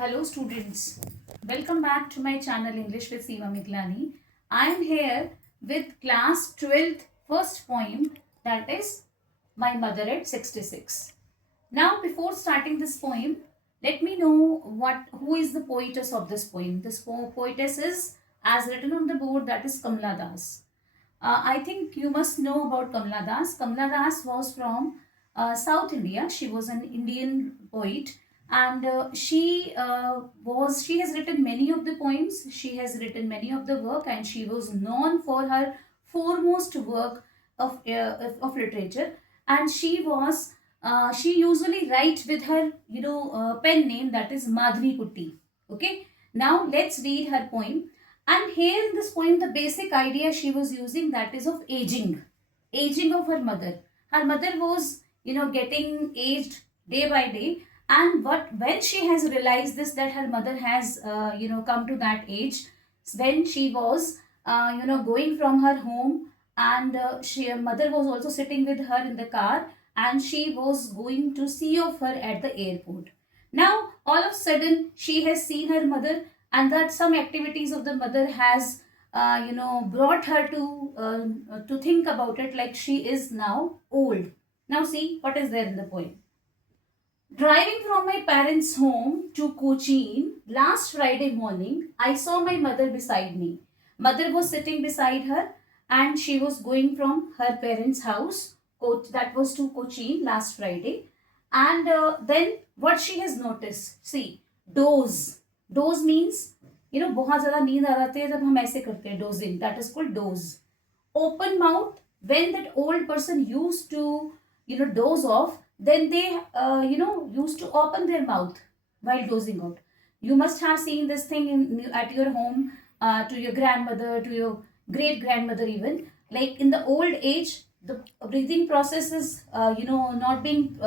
Hello students, welcome back to my channel English with Seema Miglani. I am here with class 12th first poem, that is My Mother at 66. Now before starting this poem, let me know who is the poetess of this poem. This poetess is as written on the board, that is Kamala Das. I think you must know about Kamala Das. Kamala Das was from South India. She was an Indian poet, and she has written many of the poems. She has written many of the work, and she was known for her foremost work of literature. And she usually write with her pen name, that is Madhvi Kutti. Okay. Now let's read her poem. And here in this poem, the basic idea she was using, that is of aging of her mother. Her mother was, getting aged day by day. And when she has realized this, that her mother has, come to that age, when she was, going from her home, and her mother was also sitting with her in the car, and she was going to see of her at the airport. Now, all of a sudden, she has seen her mother, and that some activities of the mother has brought her to think about it, like she is now old. Now see what is there in the poem. Driving from my parents' home to Cochin last Friday morning, I saw my mother beside me. Mother was sitting beside her, and she was going from her parents' house, that was to Cochin last Friday. And then what she has noticed, see, doze means, बहुत ज़्यादा नींद आ जाती है जब हम ऐसे करते हैं, dozing, that is called doze. Open mouth, when that old person used to, doze off, then they, used to open their mouth while dozing out. You must have seen this thing at your home, to your grandmother, to your great grandmother even. Like in the old age, the breathing process is, not being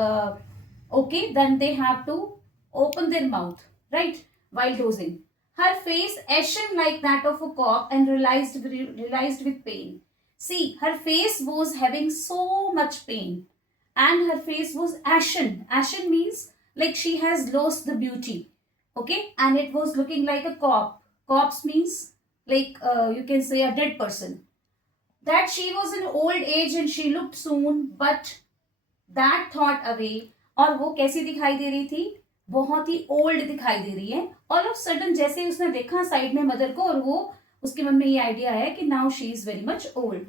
okay, then they have to open their mouth, right, while dozing. Her face ashen like that of a cop and realized with pain. See, her face was having so much pain, and her face was ashen. Ashen means like she has lost the beauty. Okay, and it was looking like a cop. Corpse means like you can say a dead person. That she was in old age and she looked soon, but that thought away. और वो कैसी दिखाई दे रही थी, बहुत ही old दिखाई दे रही है. ऑल ऑफ सडन जैसे उसने देखा साइड में मदर को, और वो उसके मन में ये आइडिया है कि now she is very much old.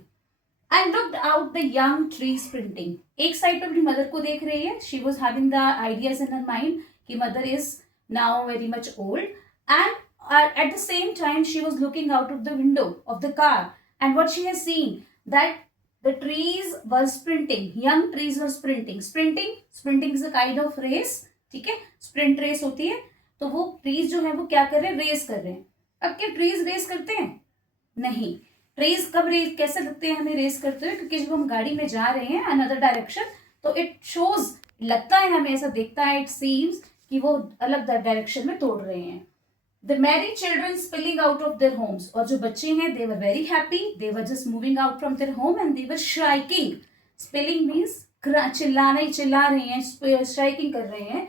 And looked out the young tree sprinting. एक साइड पर अपनी मदर को देख रही है. She was having the ideas in her mind कि mother is now very much old. And at the same time she was looking out of the window of the car, and what she has seen, that the trees were sprinting. Young trees were sprinting is a kind of race. ठीक है, sprint race होती है. तो वो trees जो है वो क्या कर रहे हैं, रेस कर रहे हैं. अब क्या ट्रीज रेस करते हैं? नहीं. ट्रीज कब रेस कैसे लगते हैं हमें रेस करते हुए? क्योंकि जब हम गाड़ी में जा रहे हैं अनदर डायरेक्शन, तो इट शोज, लगता है हमें, ऐसा दिखता है, इट सीम्स कि वो अलग डायरेक्शन में तोड़ रहे हैं. The merry children spilling out of their homes. और जो बच्चे हैं, they were very happy. They were just moving out from their home and they were shrieking. Spilling means चिल्लाना ही चिल्ला रहे हैं, shrieking कर रहे हैं.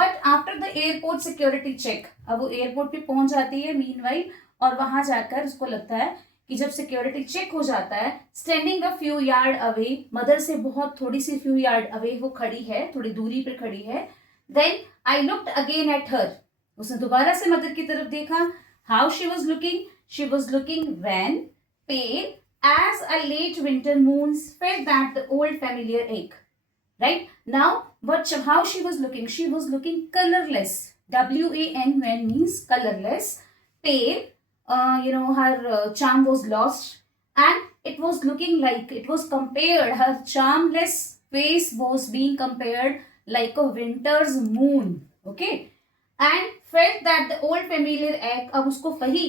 But after the airport security check, अब वो एयरपोर्ट पे पहुंच जाती है meanwhile, और वहां जाकर उसको लगता है कि जब सिक्योरिटी चेक हो जाता है, standing a few yard away, mother से बहुत थोड़ी सी फ्यू यार्ड अवे वो खड़ी है, थोड़ी दूरी पर खड़ी है. Then I looked again at her. उसने दोबारा से मदर की तरफ देखा. How she was looking wan pale as a late winter moon felt that the old familiar ache. Right now how she was looking colorless. WAN when means colorless. Pale, her charm was lost, and it was looking like it was compared, her charmless face was being compared like a winter's moon. Okay, and felt that the old familiar ache. अब उसको वही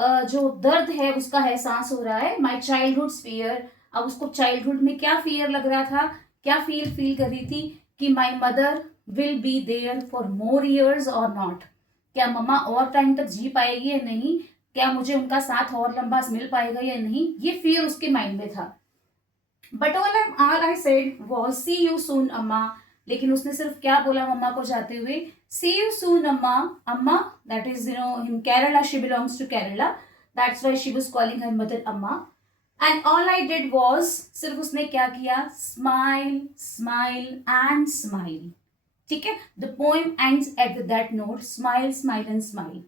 जो दर्द है उसका एहसास हो रहा है. My childhood's fear. अब उसको चाइल्डहुड में क्या फियर लग रहा था, क्या फील कर रही थी कि my mother will be there for more years और नॉट. क्या मम्मा और टाइम तक जी पाएगी या नहीं, क्या मुझे उनका साथ और लंबा मिल पाएगा या नहीं, ये फियर उसके माइंड में था. But all I said was see you soon अम्मा. लेकिन उसने सिर्फ क्या बोला मम्मा को जाते हुए, See you soon, Amma. Amma, that is, in Kerala, she belongs to Kerala. That's why she was calling her mother Amma. And all I did was, सिर्फ उसने क्या किया? Smile, smile and smile. ठीक है? The poem ends at that note, smile, smile and smile.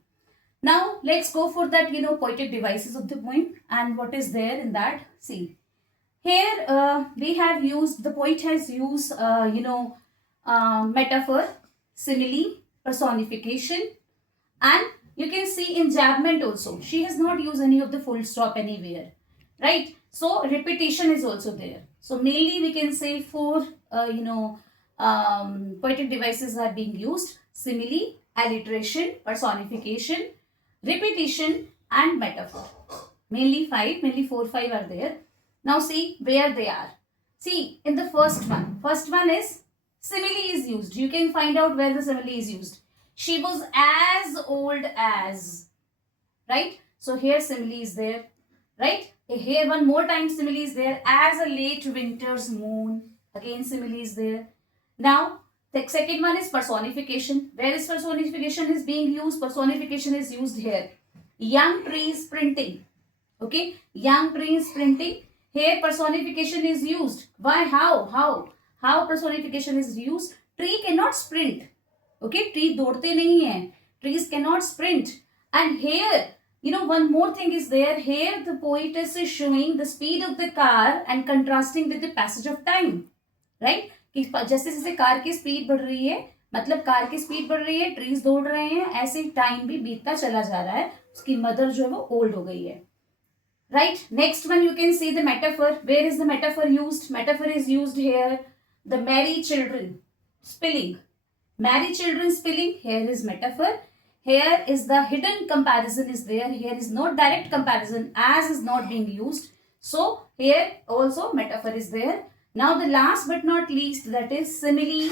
Now, let's go for that, poetic devices of the poem and what is there in that. See, here we have used, the poet has used, metaphor, simile, personification, and you can see enjambment also. She has not used any of the full stop anywhere, right? So, repetition is also there. So, mainly we can say four, poetic devices are being used: simile, alliteration, personification, repetition and metaphor. Mainly five, mainly 4, 5 are there. Now see where they are. See in the first one. First one is simile is used. You can find out where the simile is used. She was as old as. Right? So here simile is there. Right? Here one more time simile is there. As a late winter's moon. Again simile is there. Now the second one is personification. Where is personification is being used? Personification is used here. Young tree sprinting. Okay. Young tree sprinting. Here personification is used. Why? How personification is used? Tree cannot sprint. Okay. Tree दौड़ते नहीं हैं. Trees cannot sprint. And here, one more thing is there. Here the poetess is showing the speed of the car and contrasting with the passage of time. Right? कि जैसे जैसे car की speed बढ़ रही है, मतलब कार की speed बढ़ रही है, ट्रीज दौड़ रहे हैं, ऐसे टाइम भी बीतता चला जा रहा है. उसकी मदर जो है वो ओल्ड हो गई है. Right? Next one you can see the metaphor. Where is the metaphor used? Metaphor is used here. The merry children spilling. Merry children spilling. Here is metaphor. Here is the hidden comparison is there. Here is no direct comparison as is not being used. So here also metaphor is there. Now the last but not least, that is simile.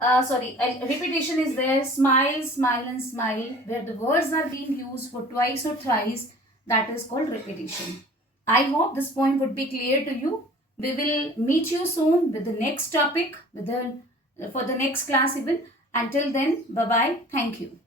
Repetition is there. Smile, smile and smile. Where the words are being used for twice or thrice. That is called repetition. I hope this point would be clear to you. We will meet you soon with the next topic, for the next class even. Until then, bye-bye. Thank you.